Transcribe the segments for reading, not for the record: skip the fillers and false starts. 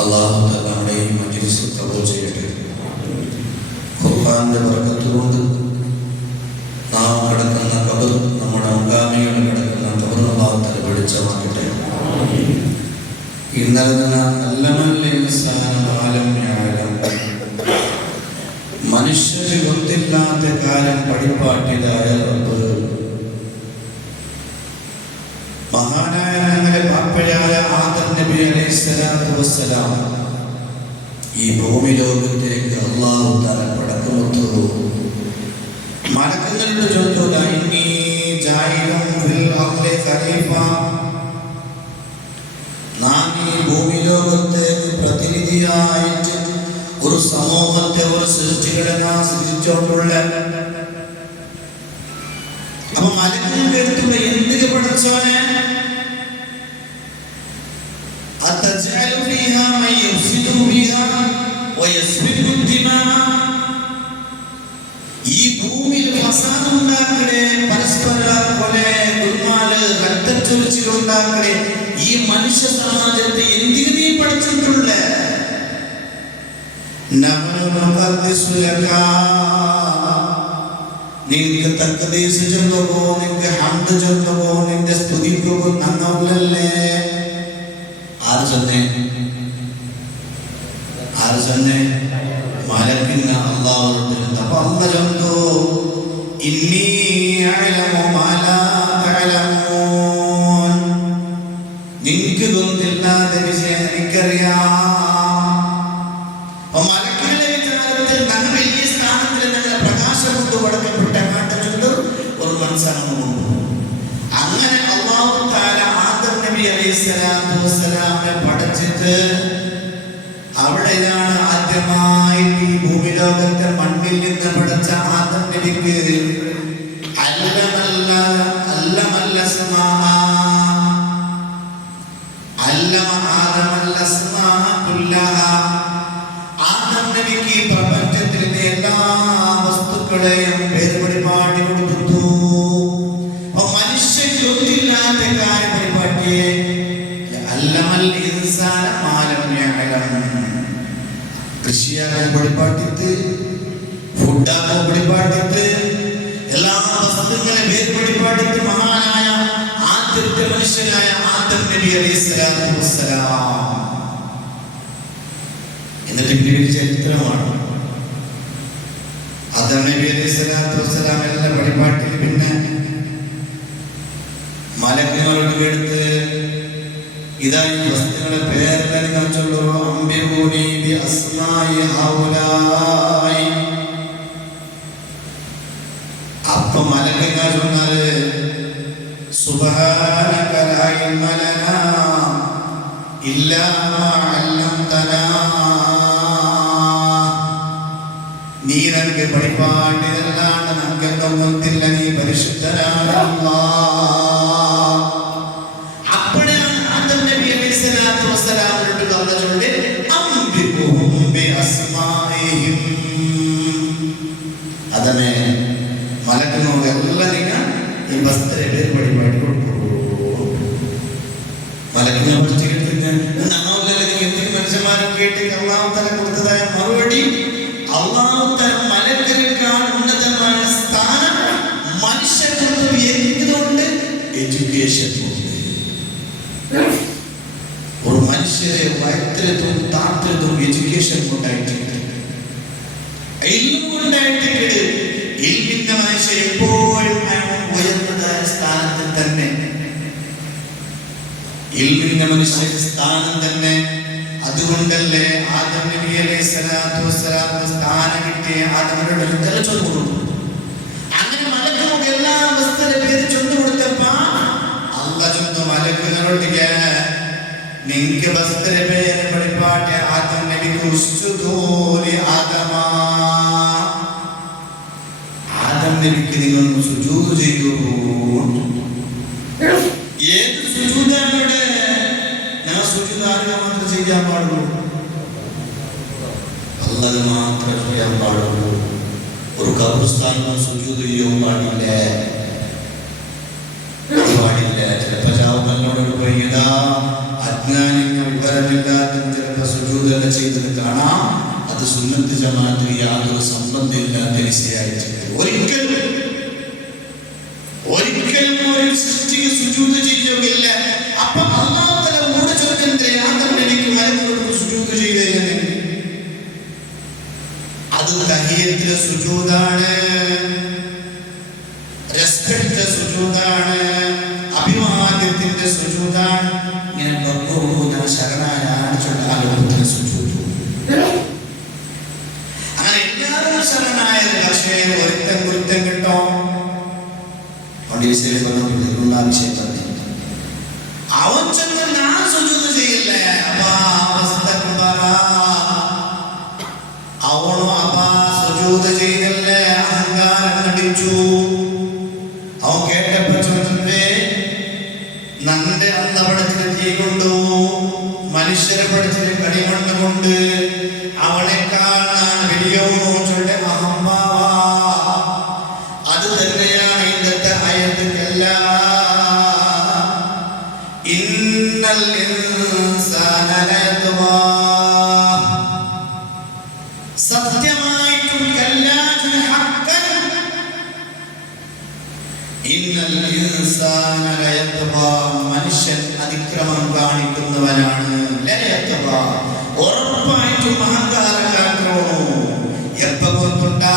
അല്ലാഹു തആല നമ്മുടെ ഈ മജ്‌ലിസ് കബൂൽ ചെയ്യട്ടെ. ഖുർആന്റെ ബറകത്ത് കൊണ്ട് നാം കിടക്കുന്ന ഖബർ, നമ്മുടെ മുൻഗാമികൾ കിടക്കുന്ന ഖബർ അല്ലാഹു തആല വെളിച്ചമാക്കട്ടെ. ഇന്നലെ മനുഷ്യന് ഒത്തില്ലാത്ത കാലം പഠിപ്പാട്ടിയതായ റബ്ബ് മഹാനായ ഞങ്ങളുടെ പാപ്പയായ ആദം നബി അലൈഹിസ്സലാത്തു വസ്സലാം ഈ ഭൂമി ലോകത്തേക്ക് അല്ലാഹു തആല പടക്കമൊത്തു മലക്കുകളുടെ ചോദിച്ചു, ഇന്നീ ജായിലുൻ ഫിൽ അർളി ഖലീഫ, നാം ഈ ഭൂമി ലോകത്തേക്ക് പ്രതിനിധിയായിട്ട് ഒരു സമൂഹത്തെ, ഒരു സൃഷ്ടികളെ നാം സൃഷ്ടിച്ചോണ്ടുള്ള. അപ്പൊ മലക്കുകളുടെ അടുത്തുള്ള എന്തൊക്കെ പഠിച്ചോനെ, അത്തജഅലു ഫീഹാ മൻ യുഫ്സിദു ഫീഹാ വയസ്ഫികു ദിമാ, ഈ ഭൂമിയിൽ ഫസാദ് ഉണ്ടാക്കണേ, പരസ്പര കൊല, ഗുൽമാല്, രക്തച്ചൊരിച്ചിൽ ഉണ്ടാക്കണേ, ഈ മനുഷ്യ സമാജത്തെ എന്തിനു നീ പഠിച്ചിട്ടുള്ള? നിനക്ക് തഖ്ദീസ് ചൊല്ലുകോ, നിനക്ക് ഹംദ് ചൊല്ലുകോ, നിന്റെ സ്തുതിക്കുകയോ നന്നല്ലേ? ആര് ചൊന്നേ? മലക്കിന് അല്ലാഹുവിന്റെ. അപ്പൊ അല്ലാഹു ചൊല്ലു, ഇന്നി അഅലമു മാ ലാ തഅലമൂൻ, നിനക്ക് ഗുണമില്ലാത്ത വിഷയം എനിക്കറിയാം. മലക്കുകളെ വിചാരത്തിൽ ഞങ്ങൾ വലിയ സ്ഥാനത്തിൽ ഞങ്ങളെ പ്രകാശം കൊണ്ട് വടക്കപ്പെട്ട കാട്ടുചൊല്ലു ഒരു മനസ്സാകുന്നു. അങ്ങനെ അല്ലാഹു തആല ആദം നബി അലൈഹിസ്സലാത്തു വസ്സലാമിനെ പഠിച്ചിട്ട് അവിടെയാണ് ആദ്യമായിട്ട് ഈ ഭൂമി ലോകത്തെ മണ്ണിൽ നിന്ന് പഠിച്ച ആദം നബിക്ക് ഈ പ്രപഞ്ചത്തിലെ എല്ലാ വസ്തുക്കളെയും പേരുപടിപാടി കൊടുത്തു. മനുഷ്യൻ ഒന്നില്ലാത്ത കാര്യം പരിപാടിയെ കൃഷിയാക്കാൻ പഠിപ്പാട്ടിത്ത്, ഫുഡാക്കാൻ പഠിപ്പാട്ടിത്ത്, എല്ലാ വസ്തുക്കളെ പേരുപടിപാടിത്ത് മഹാനായ ആദ്യത്തെ മനുഷ്യനായ ആദം നബി അലൈഹിസ്സലാത്തു വസ്സലാം. എന്നിട്ട് പിന്നീട് ചരിത്രമാണ്. ആദം നബി അലൈഹിസ്സലാത്തു വസ്സലാം എല്ലാ പഠിപ്പാട്ടിൽ പിന്നെ മലക്കുകളോട് എടുത്ത് ഇതാ ഈ വസ്തുക്കളുടെ പേരെല്ലാം നിങ്ങൾ ചൊല്ലൂ, അംബിഊനി ബി അസ്മാഇ ഹൗലായി. അപ്പൊ മലക്കുകൾ ചൊന്നാല് സുബ്ഹാനക ലാ ഇൽമ ലനാ ഇല്ലാ മാ അല്ലംതനാ, നീ നമുക്ക് പഠിപ്പാട്ടിയതല്ലാണ്ട് നമുക്കെന്തും ഒന്നില്ല, നീ പരിശുദ്ധനാണ് അല്ലാഹ്. അപ്പോഴാണ് ആദം നബി അലൈഹിസ്സലാത്തു വസ്സലാമിനോട് പറഞ്ഞത്, അംബിഉഹും ബി അസ്മാഇഹിം. അതന്നെ മലക്കിനോട് എല്ലാം നിങ്ങൾ ഈ വസ്തുക്കളെ പേര് പഠിപ്പാട്ടി കൊടുക്കൂ. മലക്കിനെ പഠിച്ചു കേട്ടിട്ട് എന്തെങ്കിലും മനുഷ്യന്മാരും കേട്ട് അല്ലാഹു തആല കൊടുത്തതായ മറുപടി, അല്ലാഹു തആല മലക്കുകളേക്കാൾ ഉന്നതമായ സ്ഥാനം മനുഷ്യർക്ക് എന്തുകൊണ്ട്? എഡ്യൂക്കേഷൻ കൊണ്ട്. ഒരു മനുഷ്യരെ വയറ്റിലെത്തും താത്തിലെത്തും എഡ്യൂക്കേഷൻ കൊണ്ടായിട്ടുണ്ട്, ഇൽമു കൊണ്ടായിട്ടുണ്ട്. ഇൽമിന്റെ മനുഷ്യൻ എപ്പോഴും ഉയർന്നതായ സ്ഥാനത്തിൽ തന്നെ, ഇൽമിന്റെ മനുഷ്യൻ സ്ഥാനം തന്നെ. അതുകൊണ്ടല്ലേ ആദം നബി അലൈഹിസ്സലാത്തു വസ്സലാം സ്ഥാനം കിട്ടിയ ആദമിനോട് ഒരു ചൊല്ലു കൊടുത്തു. അങ്ങനെ മലക്കുകൾ എല്ലാ വസ്തുക്കളുടെ പേര് ചൊല്ലു കൊടുത്തപ്പോ അല്ലാഹു ചൊല്ലുന്നു മലക്കുകളോട്, നിങ്ങൾക്ക് വസ്തുക്കളുടെ പേര് പഠിപ്പാട്ടെ ആദം നബിക്ക് ഉസ്ജുദൂ ലി ആദമ, ആദം നബിക്ക് നിങ്ങൾ സുജൂദ് ചെയ്യൂ. ഏത് സുജൂദാണ്? ഞാൻ സുജൂദ് ആരുടെ മാത്രം ചെയ്യാൻ പാടുള്ളൂ? അല്ലാഹു മാത്രം ചെയ്യാൻ പാടുള്ളൂ. ഒരു ഖബർസ്ഥാനിൽ സുജൂദ് ചെയ്യാൻ പാടില്ല. ചിലപ്പോൾ ചാവുന്നോട് പോയി അജ്ഞാനികൾ വിവരമില്ലാത്ത ചിലപ്പോൾ സുജൂദ് എന്ന് ചെയ്തത് കാണാം. അത് സുന്നത്ത് ജമാഅത്തിന് യാതൊരു സംബന്ധമില്ലാത്ത നിശ്ചയായിട്ട് ഒരിക്കലും ഒരു സൃഷ്ടിക്ക് സുജൂദ് ചെയ്യുകയില്ല. അപ്പൊ അല്ലാഹു തആല മൂടെ ചോദിക്കുന്നത് ആദം എനിക്ക് മലക്കുകളോട് സുജൂദ് ചെയ്തേ. അത് തഹിയ്യത്തിലെ സുജൂദാണ്, റെസ്പെക്റ്റ് സുജൂദാണ്, അഭിവാദ്യത്തിന്റെ സുജൂദാണ്. ഇങ്ങനെ ബഹുന ശരണായ ആലോചന സുജൂദ്. അങ്ങനെ എല്ലാവരും ശരണായത്. പക്ഷേ ഒരുത്തൻ കുരുത്തൻ കിട്ടോ വിഷയം പറഞ്ഞു. അവൻ ചെന്ന് ഞാൻ സുജൂദ് ചെയ്യില്ലേ അവണോ അപ്പാ സുജൂദ് ചെയ്തല്ലേ അഹങ്കാരം നടിച്ചു. അവൻ കേട്ടപ്പോ ചോദിച്ചേ നന്റെ അന്ത പഠിച്ചത് തീ കൊണ്ടു മനുഷ്യരെ പഠിച്ചത് കടിമണ്ണ് കൊണ്ട് അവളെക്കാൾ ഞാൻ വലിയവനോ ചൊല്ലെ അഹംഭാവ. അത് തന്നെയാണ് ഇന്നത്തെ ആയത്തുകല്ല. ഇന്നൽ ഇൻസാന ലയത്വാ. സത്യമായിട്ടും കല്ലാജുൽ ഹഖൻ. ഇന്നൽ ഇൻസാന ലയത്വാ. മനുഷ്യൻ അതിക്രമം കാണിക്കുന്നവനാണ്. ലയത്വാ ഉറപ്പായിട്ടും അഹങ്കാരക്കാരനാണ്. എപ്പോ കൊണ്ടുണ്ടാ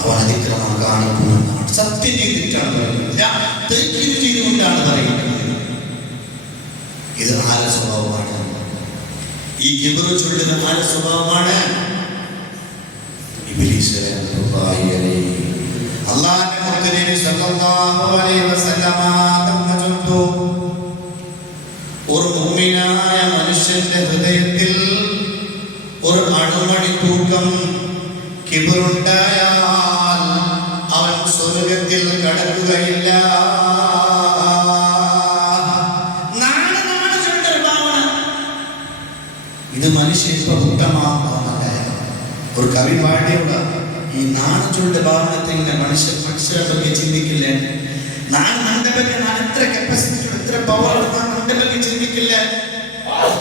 അവൻ അതിക്രമം കാണിക്കുന്നതാണ്. സത്യം ചെയ്തിട്ടാണ് പറയുന്നത്, ചെയ്തുകൊണ്ടാണ് പറയുന്നത്. ഇത് ആരുടെ സ്വഭാവമാണ്? ഈ കിബറ് ചൊല്ലുന്ന ആരുടെ സ്വഭാവമാണ്? അല്ലാഹുവിന്റെ മുത്തനബി സല്ലല്ലാഹു അലൈഹി വസല്ലമ തങ്ങൾ ചൊല്ലു, ഒരു മുഅ്മിനായ മനുഷ്യന്റെ ഹൃദയത്തിൽ ഒരു അണുമണി തൂക്കം കിബറുണ്ടായാൽ അവൻ സ്വർഗത്തിൽ കടക്കുകയില്ല. ഇത് മനുഷ്യ ഒരു കവി പാടിയുള്ള ഈ നാണച്ചുള്ള ഭാവനത്തെ മനുഷ്യരെ ಬಗ್ಗೆ ചിന്തിക്കില്ല. നന്റെ ಬಗ್ಗೆ ನಾನು എത്ര കപ്പാസിറ്റി എത്ര പവർ നന്റെ ಬಗ್ಗೆ ചിന്തിക്കില്ല.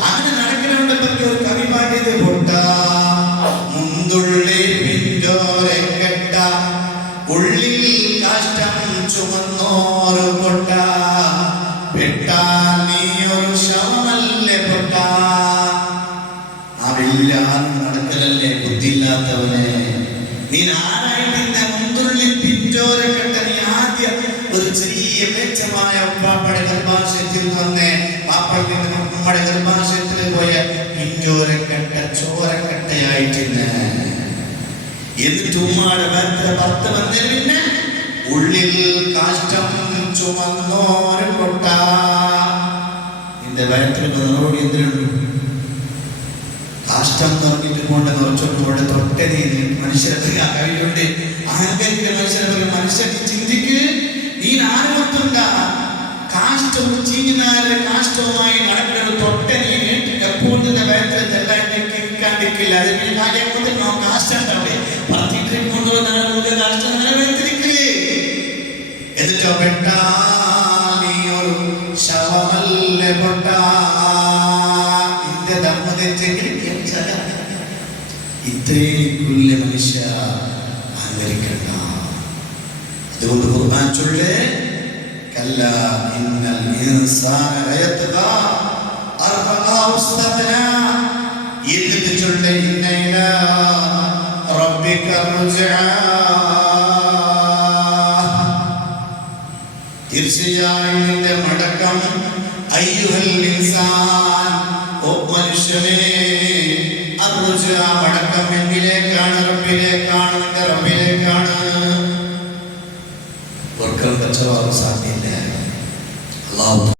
അങ്ങനെ നടക്കുന്നവരുടെ ಬಗ್ಗೆ ഒരു കവി പാടിയത് പൊട്ട മുന്തുള്ളി പിഞ്ചോരെ കെട്ട ഉള്ളിൽ കാഷ്ടം ചുമന്നോരു പൊട്ട പെട്ട നീ ഒരു ശവമല്ലേ പൊട്ട. ആരെല്ലാം നടക്കലല്ലേ ബുദ്ധിയില്ലാത്തവനെ. നീ ആരായിട്ട് മുന്തുള്ളി പിഞ്ചോരെ കെട്ട. നീ ആദ്യം ഒരു ചെറിയ മെച്ചമായ പാപ്പയുടെ ഗർഭാശയത്തിൽ വന്നേ പാപ്പയിൽ നിന്ന് നമ്മുടെ ഗർഭാശയത്തിൽ പോയ പിഞ്ചോരക്കെട്ട ചോരക്കെട്ടയായിട്ടില്ല. എന്നിട്ട് ഉമ്മാടെ ഭർത്ത വന്നതിന് പിന്നെ ഉള്ളിൽ കാഷ്ടം ചുമന്നോര് കൊട്ട. നിന്റെ വയറ്റിൽ നിറോടി എന്തിനുള്ളൂ? കാഷ്ടം തുറന്നിട്ട് കൊണ്ട് നിറച്ചോട്ട് തൊട്ടേ നീ മനുഷ്യരെ കവിയുണ്ട്. അഹങ്കരിക്കുന്ന മനുഷ്യരെ മനുഷ്യർക്ക് ചിന്തിക്ക്. നീ ആരോത്തുണ്ട കാഷ്ടവും ചീഞ്ഞാല് കാഷ്ടവുമായി നടക്കുന്നത് തൊട്ട നീ എപ്പോൾ നിന്റെ വയറ്റിൽ ചെല്ലാണ്ടിരിക്കില്ല. അതിന് കാര്യം കൊണ്ട് കാഷ്ടം ഉണ്ടാവേ പറഞ്ഞിട്ട് കൊണ്ടുവന്ന കാഷ്ടം വയറ്റിരിക്കില്ലേ. എന്നിട്ടോ പെട്ടാ നീ ഒരു ശവമല്ല പൊട്ട. നിന്റെ ധർമ്മ തെറ്റെങ്കിൽ ഇത്രേക്കുള്ള മനുഷ്യ അഹങ്കരിക്കണ്ട. അതുകൊണ്ട് ഖുർആൻ ചൊല്ലേ കല്ലാ ഇന്നൽ ഇൻസാന ലയത്ഗാ അർറആഹു ഇസ്തഗ്നാ. എന്നിട്ട് ചൊല്ലേ ഇന്ന ഇലാ റബ്ബിക റുജ്ആ. തീർച്ചയായും നിന്റെ മടക്കം അയ്യുഹൽ ഇൻസാൻ ഓ മനുഷ്യനേ അർറുജ്ആ മടക്കം എന്നിലേക്കാണ്, റബ്ബിലേക്കാണ്, നിന്റെ റബ്ബിലേക്കാണ്. വർക്കം പച്ചവാറും സാധ്യമില്ല. അള്ളാഹു